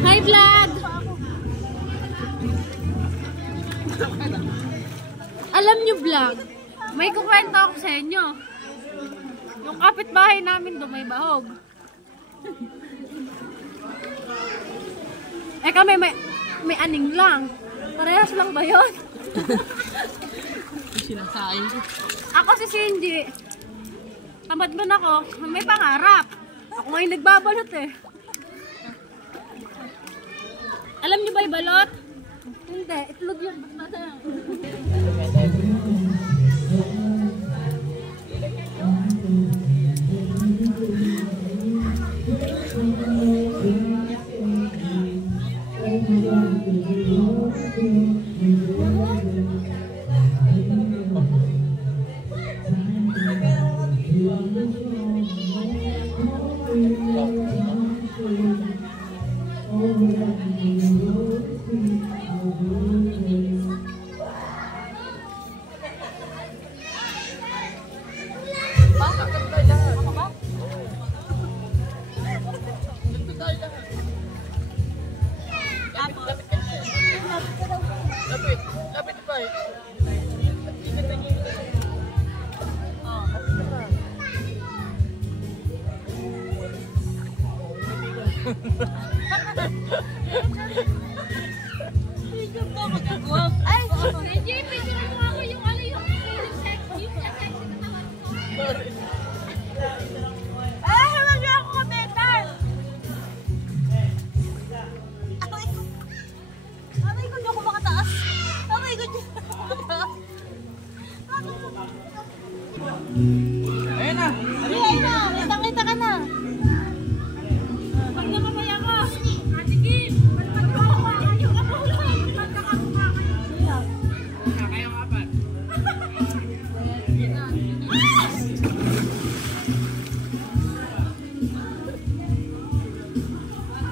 Hi vlog! Alam nyo vlog, may kukwento ako sa inyo. Yung kapitbahay namin doon may bahog. Eh kami may aning lang. Parehas lang ba yun? Sinasain ko. Ako si Cindy. Tamad man ako, may pangarap. Ako ngayon nagbabalot eh. Alam niyo ba yung balot? Hindi, itlog yun. Ba't nasa yan? Ay, JP, picture mo ako yung ano yung sexy na tawag ko. Ah, wag niyo ako komentar. Aray ko, diyo ako makataas. Aray ko, diyo ako makataas. Ayun na! Ayun na, kita ka na. Pag nakapaya ko, Ate Kim, ayaw ka po lang. Magkakabuka kayo. Kaya nga ba?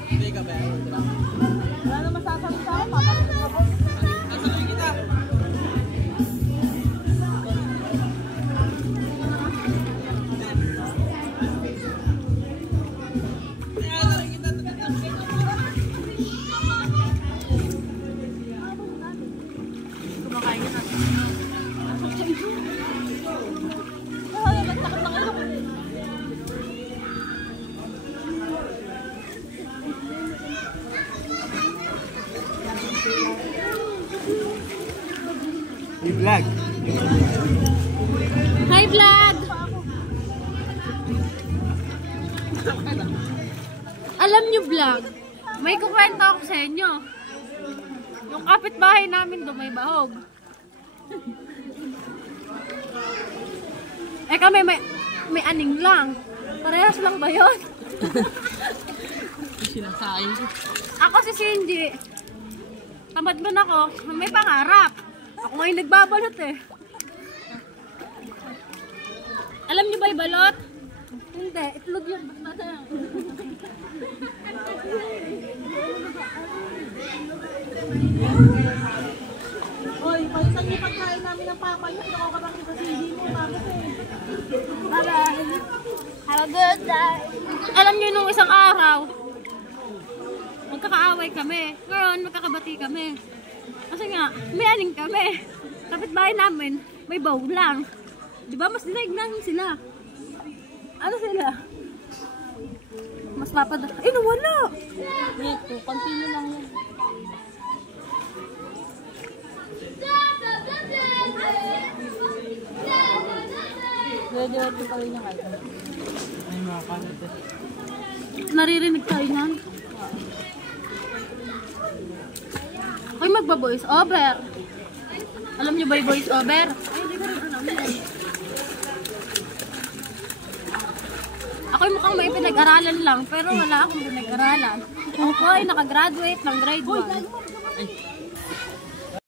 Hindi ka ba? Wala na masasabi sa akin, papasok ako. Nasaloy kita! Kumakain ka na. Ay, nagtakot ng ilok. Hey vlog! Hi vlog! Alam nyo vlog, may kukwento ako sa inyo. Yung kapitbahay namin doon may bahog. Eh kami may aning lang. Parehas lang ba yun? Sinasain ko. Ako si Cindy. Tamad man ako, may pangarap. Ako ngayon nagbabalot eh. Alam niyo ba yung balot? Hindi, itlog yun. Ba't nasa yan? Hoy, palitan niyo pagkain namin ng papa niyo. Hindi ako kapag sa CD mo. Tapos eh. Bye-bye. Have a good day. Alam niyo nung isang araw, magkakaaway kami. Ngayon, magkakabati kami. Kasi nga, may aning kami. Kapitbahay namin, may baw lang. Diba? Mas dinaig namin sila. Ano sila? Mas papada. Ay, nawala! Wait, continue lang yan. Diretso pa rin yung kayo. Ay mga kalat. Naririnig tayo nan. Hoy, magba-voice over. Alam niyo ba yung voice over? Ay, hindi ko rin alam yan. Ako'y mukhang may pinag-aralan lang, pero wala akong pinag-aralan. Ako ay nakagraduate ng grade 1. Ay,